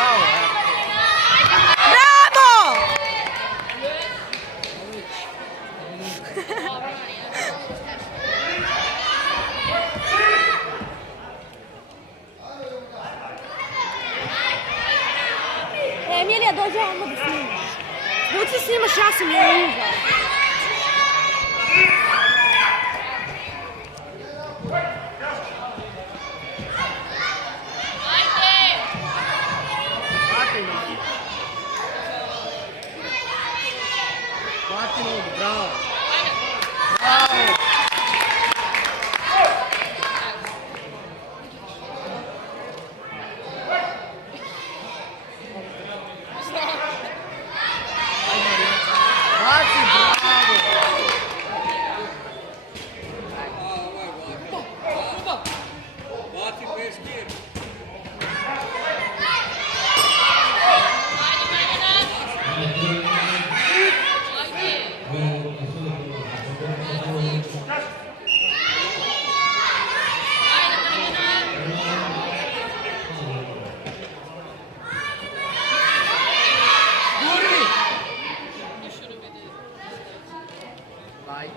bravo. Bravo! Emilija, dođe ovamo da snimaš. Svuci snimaš, ja sam je uzao. Bati nogu, bravo. Bravo. Bati, bravo. Bati bez kjer. Light.